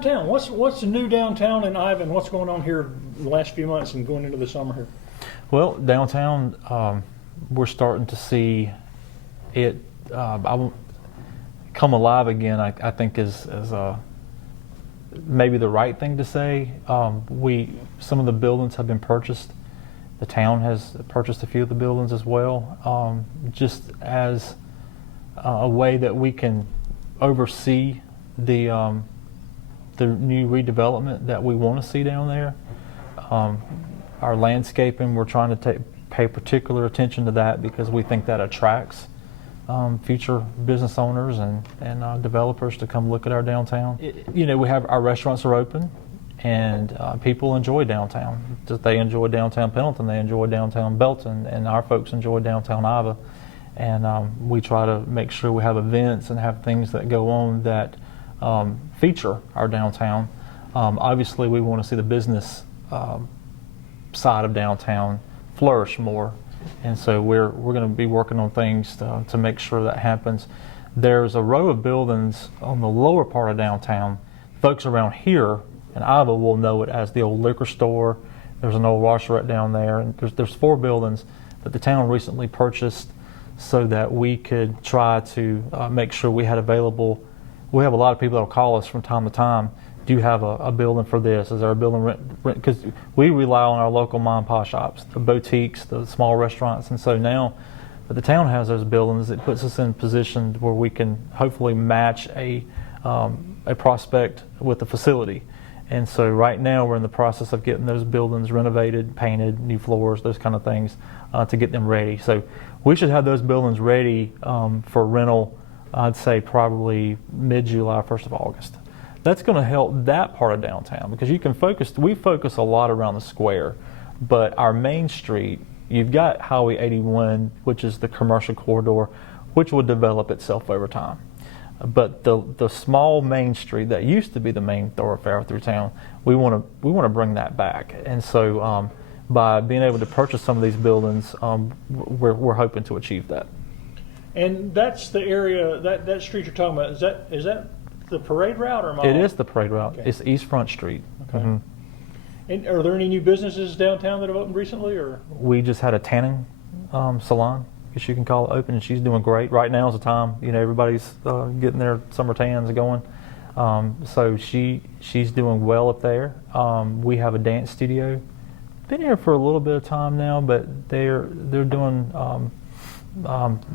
downtown. What's the new downtown in Ivan? What's going on here the last few months and going into the summer here? Well, downtown, we're starting to see it come alive again. I think is maybe the right thing to say. Some of the buildings have been purchased. The town has purchased a few of the buildings as well, just as a way that we can oversee the new redevelopment that we want to see down there. Our landscaping, we're trying to pay particular attention to that because we think that attracts future business owners and developers to come look at our downtown. We have our restaurants are open, and people enjoy downtown. They enjoy downtown Pendleton, they enjoy downtown Belton, and our folks enjoy downtown Iva. And we try to make sure we have events and have things that go on that feature our downtown. Obviously, we want to see the business side of downtown flourish more, and so we're going to be working on things to make sure that happens. There's a row of buildings on the lower part of downtown. Folks around here in Iva will know it as the old liquor store. There's an old washerette down there, and there's 4 buildings that the town recently purchased so that we could try to make sure we had available. We have a lot of people that will call us from time to time. Do you have a building for this? Is there a building rent? Because we rely on our local mom and pop shops, the boutiques, the small restaurants, and so now that the town has those buildings, it puts us in position where we can hopefully match a prospect with the facility. And so right now we're in the process of getting those buildings renovated, painted, new floors, those kind of things to get them ready. So we should have those buildings ready for rental, I'd say probably mid-July, 1st of August. That's going to help that part of downtown because we focus a lot around the square, but our main street, you've got Highway 81, which is the commercial corridor, which will develop itself over time. But the small main street that used to be the main thoroughfare through town, we want to bring that back. And so by being able to purchase some of these buildings, we're hoping to achieve that. And that's the area that street you're talking about. Is that the parade route or It is the parade route. Okay. It's East Front Street. Okay. Mm-hmm. And are there any new businesses downtown that have opened recently, or? We just had a tanning salon, I guess you can call it, open, and she's doing great. Right now is the time, everybody's getting their summer tans going. So she's doing well up there. We have a dance studio. Been here for a little bit of time now, but they're doing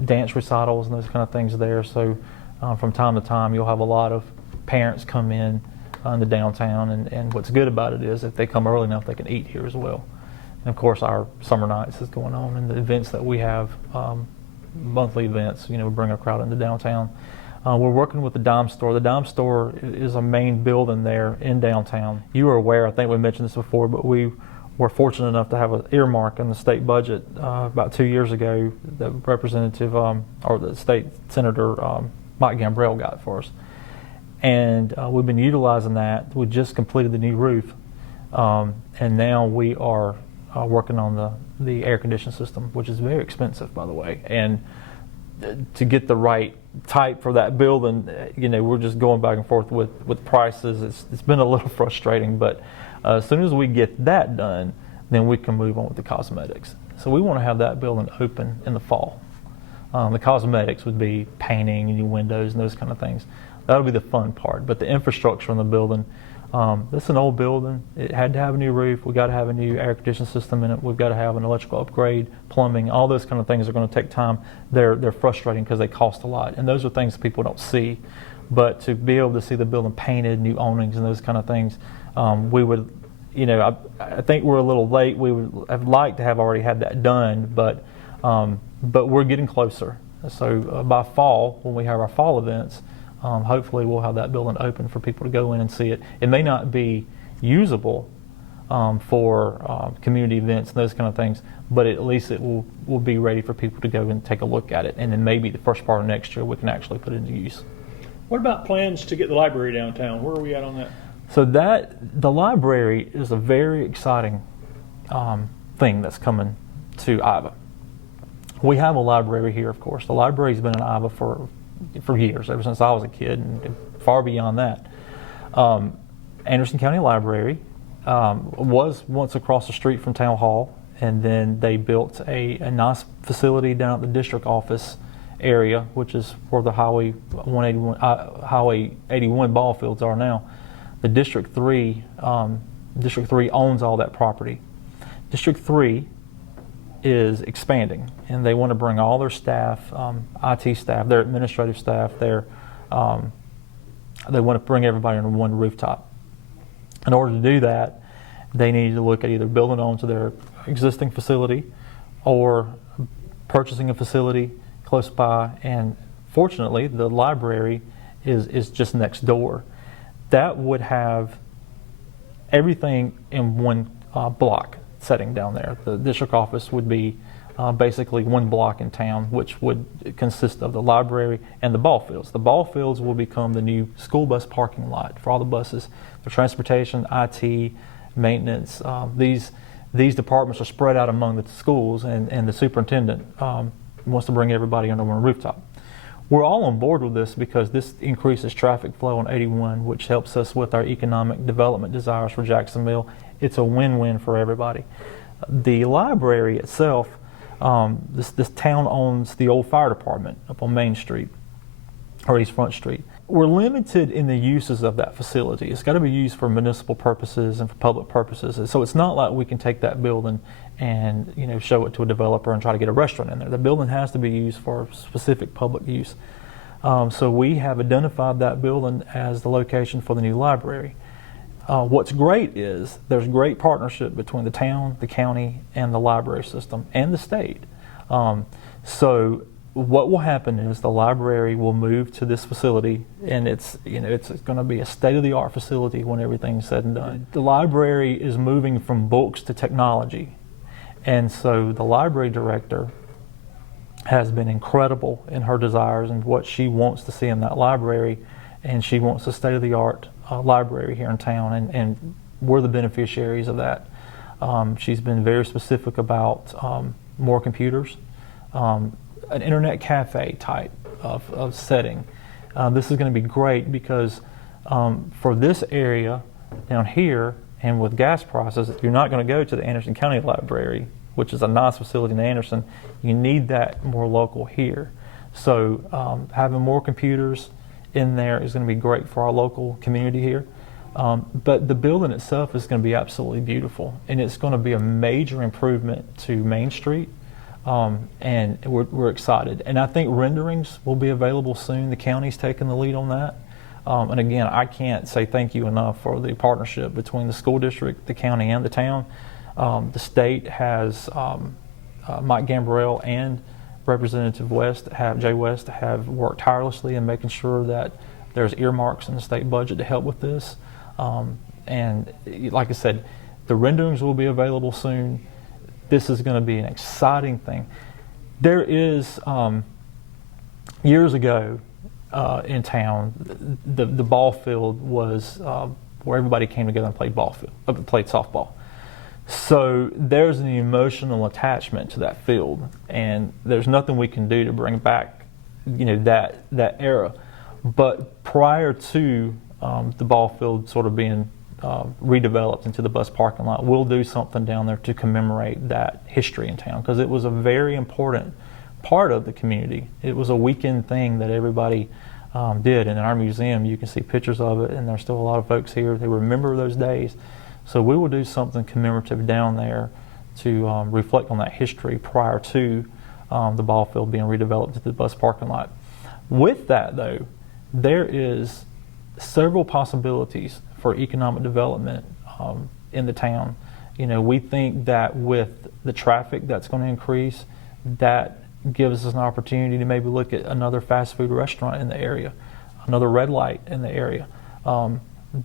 dance recitals and those kind of things there. So from time to time, you'll have a lot of parents come in the downtown, and what's good about it is if they come early enough, they can eat here as well. And of course, our summer nights is going on, and the events that we have, monthly events, we bring a crowd into downtown. We're working with the Dime Store. The Dime Store is a main building there in downtown. You are aware, I think we mentioned this before, but we were fortunate enough to have an earmark in the state budget about 2 years ago that Representative, or the state Senator Mike Gambrell got for us. And we've been utilizing that. We just completed the new roof, and now we are working on the air conditioning system, which is very expensive, by the way. And to get the right type for that building, we're just going back and forth with prices. It's been a little frustrating, but as soon as we get that done, then we can move on with the cosmetics. So we want to have that building open in the fall. The cosmetics would be painting and new windows and those kind of things. That'll be the fun part. But the infrastructure in the building, it's an old building. It had to have a new roof. We've got to have a new air conditioning system in it. We've got to have an electrical upgrade, plumbing. All those kind of things are going to take time. They're frustrating because they cost a lot. And those are things people don't see. But to be able to see the building painted, new awnings and those kind of things, we would, I think we're a little late. We would have liked to have already had that done, but we're getting closer. So by fall, when we have our fall events, hopefully we'll have that building open for people to go in and see it. It may not be usable for community events and those kind of things, but at least it will be ready for people to go and take a look at it. And then maybe the first part of next year we can actually put it into use. What about plans to get the library downtown? Where are we at on that? So the library is a very exciting thing that's coming to Iva. We have a library here, of course. The library's been in Iva for years, ever since I was a kid, and far beyond that. Anderson County Library was once across the street from Town Hall, and then they built a nice facility down at the district office area, which is where the Highway 81 ball fields are now. The District 3 owns all that property. District 3 is expanding, and they want to bring all their staff, IT staff, their administrative staff, they want to bring everybody under one rooftop. In order to do that, they need to look at either building onto their existing facility or purchasing a facility close by, and fortunately the library is just next door. That would have everything in one block setting down there. The district office would be basically one block in town, which would consist of the library and the ball fields. The ball fields will become the new school bus parking lot for all the buses. The transportation, IT, maintenance, these departments are spread out among the schools, and the superintendent wants to bring everybody under one rooftop. We're all on board with this because this increases traffic flow on 81, which helps us with our economic development desires for Jacksonville. It's a win-win for everybody. The library itself, this town owns the old fire department up on Main Street, or East Front Street. We're limited in the uses of that facility. It's got to be used for municipal purposes and for public purposes. And so it's not like we can take that building and show it to a developer and try to get a restaurant in there. The building has to be used for specific public use. So we have identified that building as the location for the new library. What's great is there's great partnership between the town, the county, and the library system, and the state. So what will happen is the library will move to this facility, and it's going to be a state-of-the-art facility when everything's said and done. The library is moving from books to technology, and so the library director has been incredible in her desires and what she wants to see in that library, and she wants a state-of-the-art library here in town, and we're the beneficiaries of that. She's been very specific about more computers, an internet cafe type of setting. This is going to be great because for this area down here, and with gas prices, you're not going to go to the Anderson County Library, which is a nice facility in Anderson. You need that more local here. So having more computers in there is going to be great for our local community here. But the building itself is going to be absolutely beautiful, and it's going to be a major improvement to Main Street. And we're excited. And I think renderings will be available soon. The county's taking the lead on that. And again, I can't say thank you enough for the partnership between the school district, the county, and the town. The state has Mike Gambrell and Representative Jay West have worked tirelessly in making sure that there's earmarks in the state budget to help with this. And like I said, the renderings will be available soon. This is going to be an exciting thing. There is, years ago in town, the ball field was where everybody came together and played played softball. So there's an emotional attachment to that field, and there's nothing we can do to bring back, that era. But prior to the ball field sort of being redeveloped into the bus parking lot, we'll do something down there to commemorate that history in town, because it was a very important part of the community. It was a weekend thing that everybody did, and in our museum you can see pictures of it, and there's still a lot of folks here who remember those days. So we will do something commemorative down there to reflect on that history prior to the ball field being redeveloped to the bus parking lot. With that though, there is several possibilities for economic development in the town. We think that with the traffic that's going to increase, that gives us an opportunity to maybe look at another fast food restaurant in the area, another red light in the area.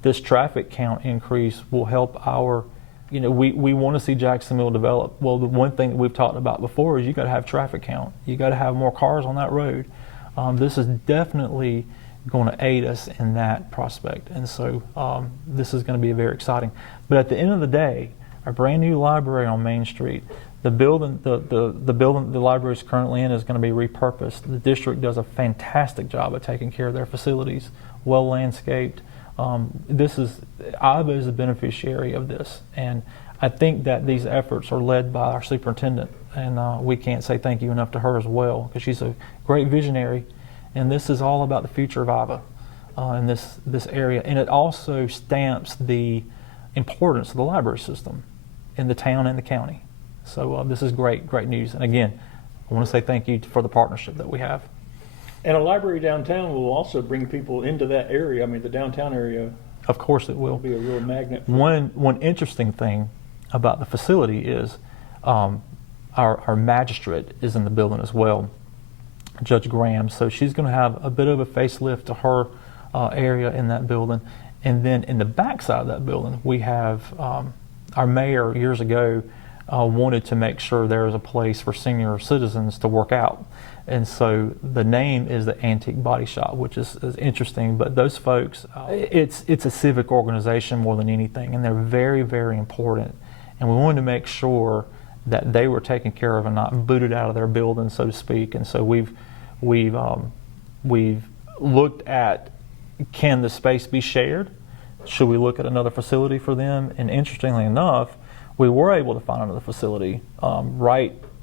This traffic count increase will help our, we want to see Jacksonville develop. Well, the one thing that we've talked about before is you got to have traffic count. You got to have more cars on that road. This is definitely going to aid us in that prospect, and so this is going to be very exciting. But at the end of the day, a brand new library on Main Street, the building the library is currently in is going to be repurposed. The district does a fantastic job of taking care of their facilities, well landscaped. Iva is a beneficiary of this, and I think that these efforts are led by our superintendent, and we can't say thank you enough to her as well, because she's a great visionary, and this is all about the future of Iva in this area, and it also stamps the importance of the library system in the town and the county. So this is great news, and again, I want to say thank you for the partnership that we have. And a library downtown will also bring people into that area. I mean, the downtown area Of course it will. will be a real magnet. One interesting thing about the facility is our magistrate is in the building as well, Judge Graham. So she's going to have a bit of a facelift to her area in that building. And then in the back side of that building, we have our mayor years ago wanted to make sure there was a place for senior citizens to work out. And so the name is the Antique Body Shop, which is interesting. But those folks, it's a civic organization more than anything, and they're very, very important. And we wanted to make sure that they were taken care of and not booted out of their building, so to speak. And so we've looked at, can the space be shared? Should we look at another facility for them? And interestingly enough, we were able to find another facility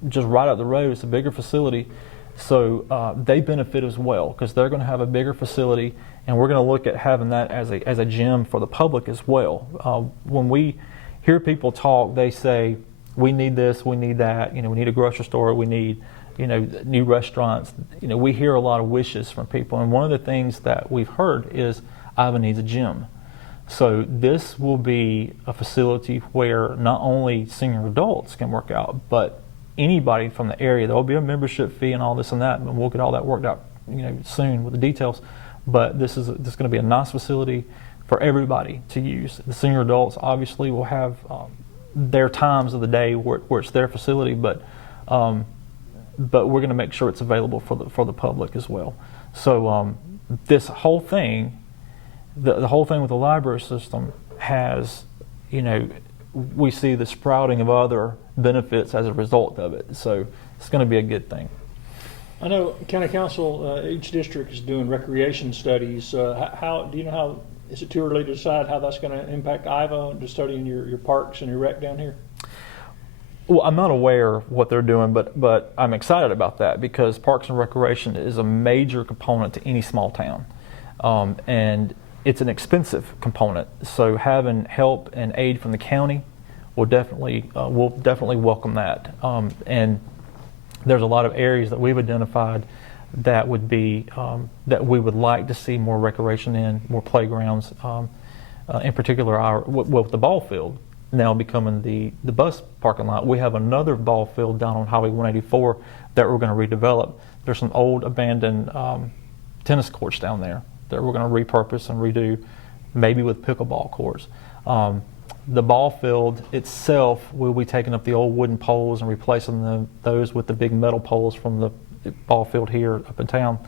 just right up the road. It's a bigger facility. So they benefit as well, because they're going to have a bigger facility, and we're going to look at having that as a gym for the public as well. When we hear people talk, they say, we need this, we need that, we need a grocery store, we need, new restaurants. We hear a lot of wishes from people, and one of the things that we've heard is Iva needs a gym. So this will be a facility where not only senior adults can work out, but anybody from the area. There will be a membership fee and all this and that, but we'll get all that worked out, soon with the details. But this is going to be a nice facility for everybody to use. The senior adults obviously will have their times of the day where it's their facility, but we're going to make sure it's available for the public as well. So this whole thing, the whole thing with the library system has, we see the sprouting of other benefits as a result of it. So it's going to be a good thing. I know County Council, each district is doing recreation studies. How do you know how? Is it too early to decide how that's going to impact Iva, to studying your parks and your rec down here? Well, I'm not aware of what they're doing, but I'm excited about that, because Parks and Recreation is a major component to any small town, and it's an expensive component. So having help and aid from the county we'll definitely welcome that. And there's a lot of areas that we've identified that would be that we would like to see more recreation in, more playgrounds. In particular, with the ball field now becoming the bus parking lot, we have another ball field down on Highway 184 that we're going to redevelop. There's some old abandoned tennis courts down there that we're going to repurpose and redo, maybe with pickleball courts. The ball field itself will be taking up the old wooden poles and replacing those with the big metal poles from the ball field here up in town.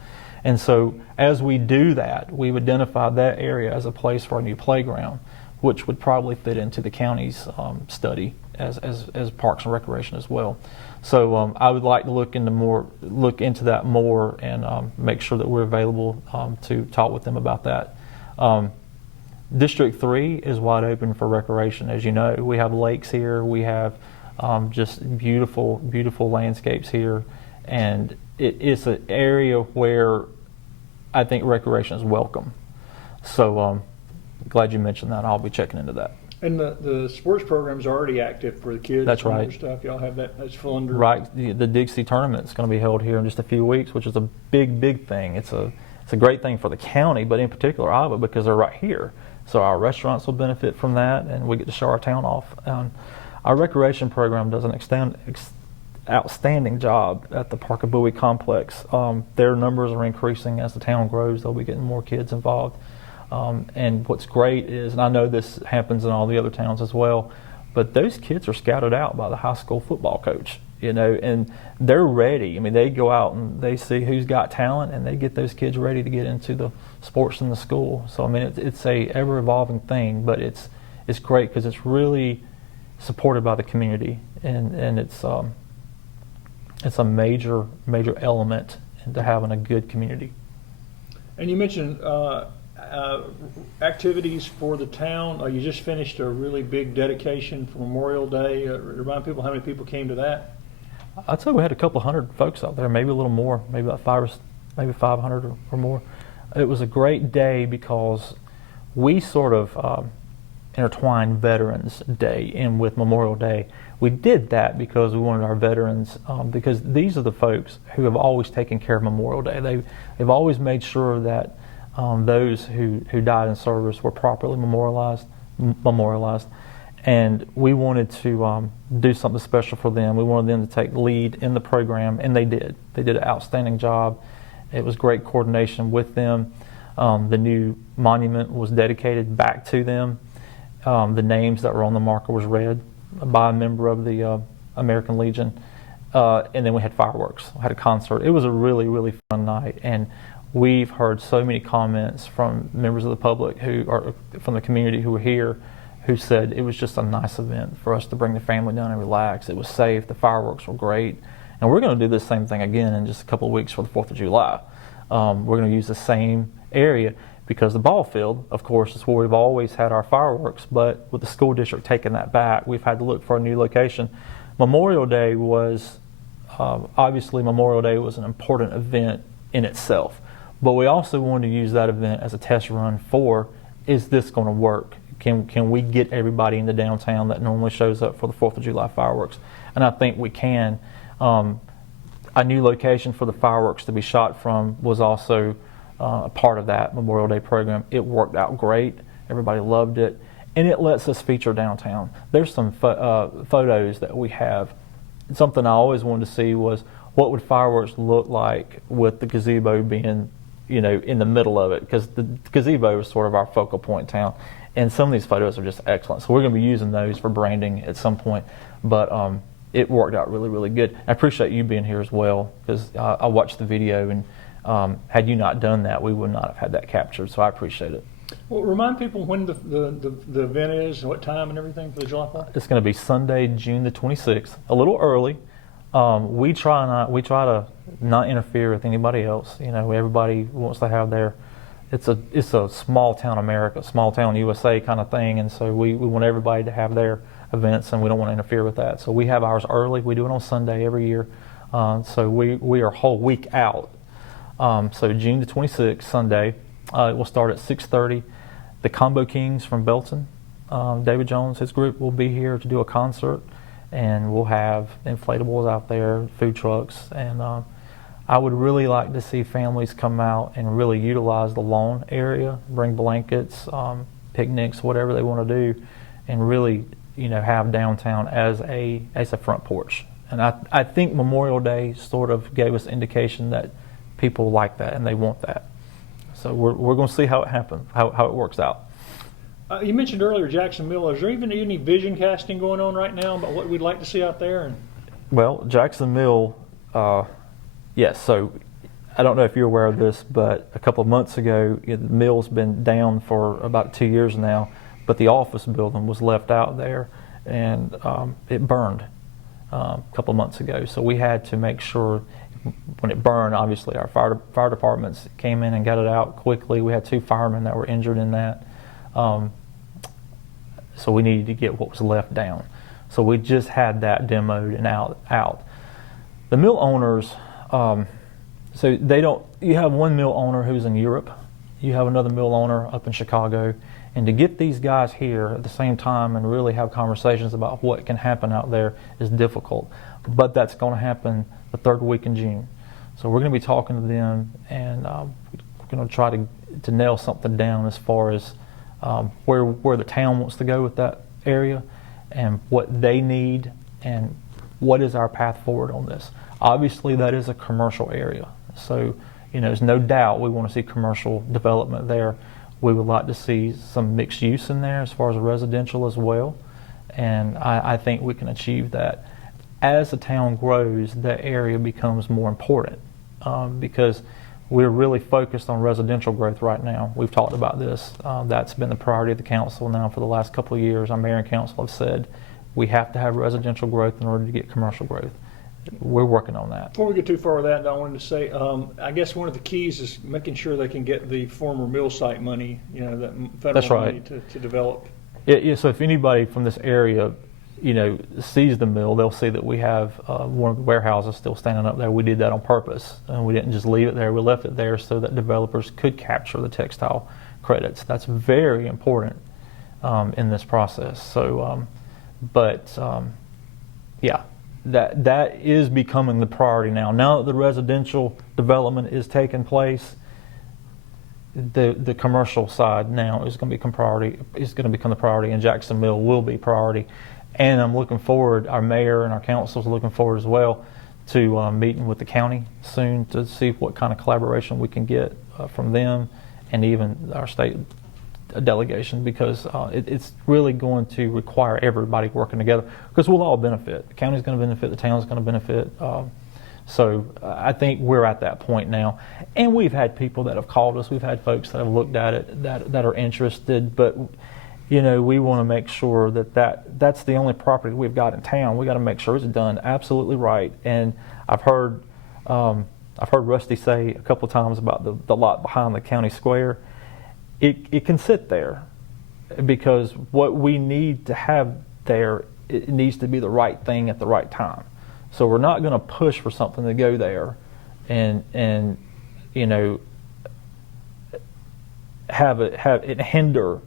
And so as we do that, we've identified that area as a place for a new playground, which would probably fit into the county's study as Parks and Recreation as well. So I would like to look into that more and make sure that we're available to talk with them about that. District 3 is wide open for recreation. As you know, we have lakes here, we have just beautiful, beautiful landscapes here, and it's an area where I think recreation is welcome. So glad you mentioned that. I'll be checking into that. And the sports programs are already active for the kids. That's and right. other stuff. Y'all have that. That's full under. Right. The Dixie tournament is going to be held here in just a few weeks, which is a big, big thing. It's a great thing for the county, but in particular Iva, because they're right here. So our restaurants will benefit from that, and we get to show our town off. Our recreation program does an outstanding job at the Parkabooey complex. Their numbers are increasing as the town grows. They'll be getting more kids involved. And what's great is, and I know this happens in all the other towns as well, but those kids are scouted out by the high school football coach, and they're ready. I mean, they go out and they see who's got talent, and they get those kids ready to get into the sports in the school. So I mean, it's a ever evolving thing, but it's great because it's really supported by the community, and it's a major element into having a good community. And you mentioned activities for the town. You just finished a really big dedication for Memorial Day. Remind people how many people came to that. I'd say we had a couple hundred folks out there, maybe a little more, maybe about maybe 500 or more. It was a great day because we sort of intertwined Veterans Day in with Memorial Day. We did that because we wanted our veterans, because these are the folks who have always taken care of Memorial Day. They've always made sure that those who died in service were properly memorialized, and we wanted to do something special for them. We wanted them to take lead in the program, and they did. They did an outstanding job. It was great coordination with them. The new monument was dedicated back to them. The names that were on the marker was read by a member of the American Legion. And then we had fireworks. We had a concert. It was a really, really fun night. And we've heard so many comments from members of the public who are from the community who were here who said it was just a nice event for us to bring the family down and relax. It was safe. The fireworks were great. And we're going to do this same thing again in just a couple of weeks for the 4th of July. We're going to use the same area because the ball field, of course, is where we've always had our fireworks. But with the school district taking that back, we've had to look for a new location. Memorial Day was, obviously Memorial Day was an important event in itself. But we also wanted to use that event as a test run for, is this going to work? Can we get everybody into downtown that normally shows up for the 4th of July fireworks? And I think we can. A new location for the fireworks to be shot from was also a part of that Memorial Day program. It worked out great. Everybody loved it. And it lets us feature downtown. There's some photos that we have. Something I always wanted to see was what would fireworks look like with the gazebo being, in the middle of it, because the gazebo is sort of our focal point in town. And some of these photos are just excellent. So we're going to be using those for branding at some point. But it worked out really, really good. I appreciate you being here as well, because I watched the video, and had you not done that, we would not have had that captured. So I appreciate it. Well, remind people when the event is and what time and everything for the July 4th. It's going to be Sunday, June the 26th. A little early. We try to not interfere with anybody else. Everybody wants to have their. It's a small town America, small town USA kind of thing, and so we want everybody to have their events, and we don't want to interfere with that. So we have ours early. We do it on Sunday every year. So we are a whole week out. So June the 26th, Sunday, it will start at 6:30. The Combo Kings from Belton, David Jones, his group will be here to do a concert, and we'll have inflatables out there, food trucks, and I would really like to see families come out and really utilize the lawn area, bring blankets, picnics, whatever they want to do, and really, have downtown as a front porch. And I think Memorial Day sort of gave us indication that people like that and they want that. So we're going to see how it happens, how it works out. You mentioned earlier Jackson Mill. Is there even any vision casting going on right now about what we'd like to see out there? Well, Jackson Mill, yes. So I don't know if you're aware of this, but a couple of months ago, the mill's been down for about 2 years now, but the office building was left out there, and it burned a couple of months ago. So we had to make sure when it burned, obviously our fire departments came in and got it out quickly. We had 2 firemen that were injured in that. So we needed to get what was left down. So we just had that demoed and out. The mill owners, so they don't, you have one mill owner who's in Europe, you have another mill owner up in Chicago, and to get these guys here at the same time and really have conversations about what can happen out there is difficult. But that's going to happen the 3rd week in June. So we're going to be talking to them, and we're going to try to nail something down as far as where the town wants to go with that area and what they need and what is our path forward on this. Obviously, that is a commercial area. So, there's no doubt we want to see commercial development there. We would like to see some mixed use in there as far as residential as well. And I think we can achieve that. As the town grows, that area becomes more important because we're really focused on residential growth right now. We've talked about this. That's been the priority of the council now for the last couple of years. Our mayor and council have said we have to have residential growth in order to get commercial growth. we're working on that. Before we get too far with that, I wanted to say, I guess one of the keys is making sure they can get the former mill site money, that federal That's right. money to develop. Yeah, so if anybody from this area, sees the mill, they'll see that we have one of the warehouses still standing up there. We did that on purpose, and we didn't just leave it there. We left it there so that developers could capture the textile credits. That's very important in this process. So, yeah, that is becoming the priority now. Now that the residential development is taking place, the commercial side now is going to become priority. Is going to become the priority, and Jackson Mill will be priority. And I'm looking forward. Our mayor and our council is looking forward as well to meeting with the county soon to see what kind of collaboration we can get from them, and even our state delegation, because it's really going to require everybody working together, because we'll all benefit. The county's going to benefit, the town's going to benefit. So I think we're at that point now, and we've had people that have called us. We've had folks that have looked at it that are interested, but we want to make sure that's the only property we've got in town. We got to make sure it's done absolutely right. And I've heard Rusty say a couple of times about the lot behind the county square. It can sit there, because what we need to have there, it needs to be the right thing at the right time. So we're not going to push for something to go there and have it hinder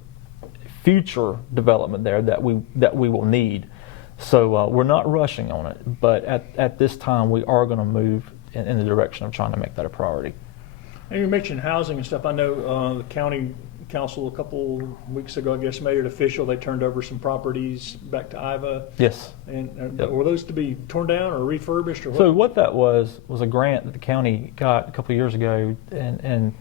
future development there that we will need. So we're not rushing on it, but at this time we are going to move in the direction of trying to make that a priority. And you mentioned housing and stuff. I know the county council a couple weeks ago, I guess, made it official. They turned over some properties back to Iva. Yes. And Yep. were those to be torn down or refurbished, or what? So what that was a grant that the county got a couple of years ago, and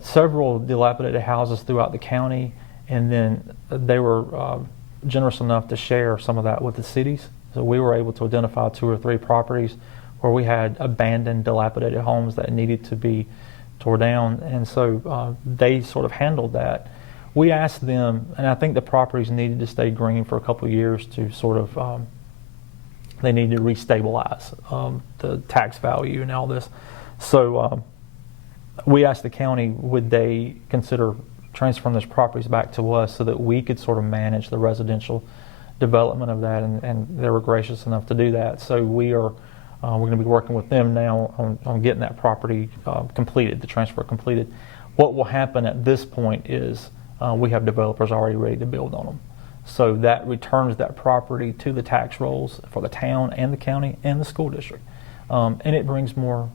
several dilapidated houses throughout the county, and then they were generous enough to share some of that with the cities. So we were able to identify 2 or 3 properties where we had abandoned, dilapidated homes that needed to be tore down, and so they sort of handled that. We asked them, and I think the properties needed to stay green for a couple of years to sort of, they needed to restabilize the tax value and all this. So we asked the county, would they consider transferring those properties back to us so that we could sort of manage the residential development of that, and they were gracious enough to do that. So we're going to be working with them now on getting that property completed, the transfer completed. What will happen at this point is we have developers already ready to build on them. So that returns that property to the tax rolls for the town and the county and the school district. And it brings more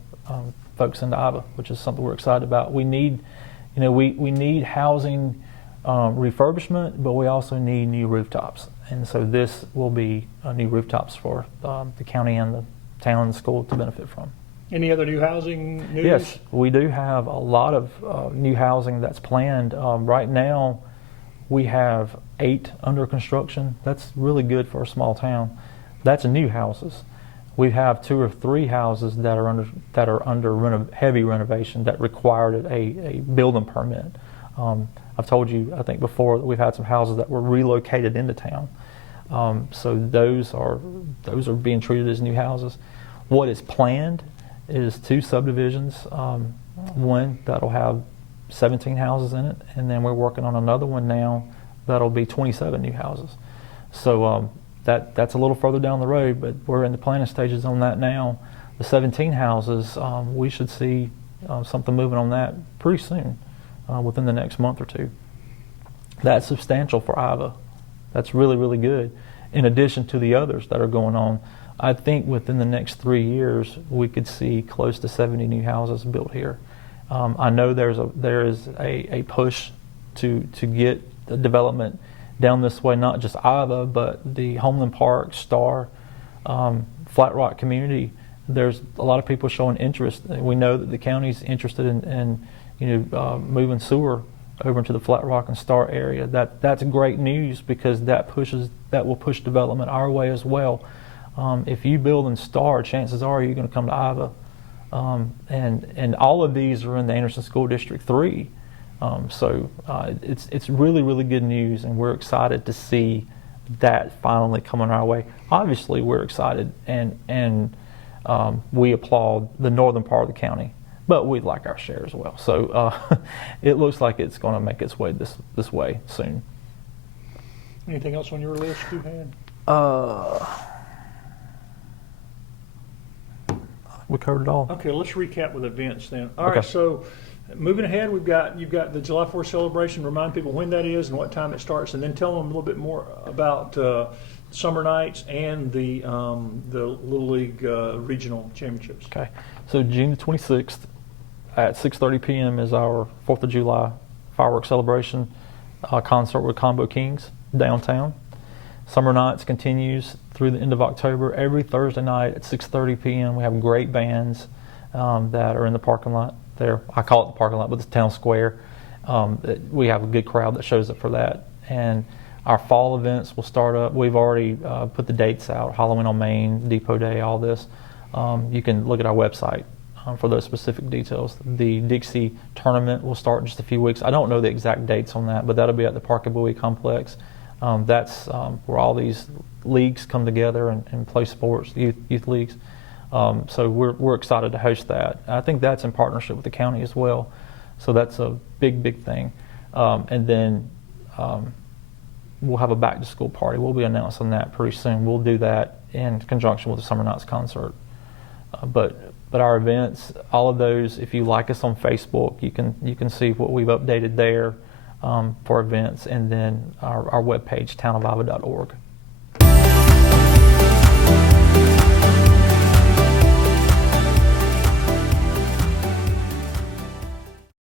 folks into Iva, which is something we're excited about. We need, we need housing refurbishment, but we also need new rooftops. And so this will be new rooftops for the county and the town and school to benefit from. Any other new housing news? Yes, we do have a lot of new housing that's planned. Right now, we have 8 under construction. That's really good for a small town. That's new houses. We have 2 or 3 houses that are under heavy renovation that required a building permit. I've told you, I think before, that we've had some houses that were relocated into town. So those are being treated as new houses. What is planned is 2 subdivisions. One that'll have 17 houses in it, and then we're working on another one now that'll be 27 new houses. So that's a little further down the road, but we're in the planning stages on that now. The 17 houses, we should see something moving on that pretty soon, within the next month or 2. That's substantial for Iva. That's really, really good. In addition to the others that are going on, I think within the next 3 years we could see close to 70 new houses built here. I know there is a push to get the development down this way, not just Iva, but the Homeland Park, Star, Flat Rock community. There's a lot of people showing interest. We know that the county's interested in moving sewer over into the Flat Rock and Star area. That's great news, because that will push development our way as well. If you build in Star, chances are you're going to come to Iva, and all of these are in the Anderson School District 3. So it's really, really good news, and we're excited to see that finally coming our way. Obviously, we're excited, and we applaud the northern part of the county, but we'd like our share as well. So it looks like it's going to make its way this way soon. Anything else on your list you had? We covered it all. Okay, let's recap with events then. All Okay. right, so moving ahead, you've got the July 4th celebration. Remind people when that is and what time it starts, and then tell them a little bit more about summer nights and the Little League regional championships. Okay, so June the 26th at 6:30 p.m. is our 4th of July fireworks celebration concert with Combo Kings downtown. Summer Nights continues through the end of October. Every Thursday night at 6:30 p.m. we have great bands that are in the parking lot there. I call it the parking lot, but it's town square. We have a good crowd that shows up for that. And our fall events will start up. We've already put the dates out: Halloween on Main, Depot Day, all this. You can look at our website for those specific details. The Dixie tournament will start in just a few weeks. I don't know the exact dates on that, but that'll be at the Parker Bowie Complex. That's where all these leagues come together and play sports, youth leagues. So we're excited to host that. I think that's in partnership with the county as well. So that's a big thing. And then we'll have a back to school party. We'll be announcing that pretty soon. We'll do that in conjunction with the Summer Nights concert. But our events, all of those, if you like us on Facebook, you can see what we've updated there for events, and then our webpage, townofiva.org.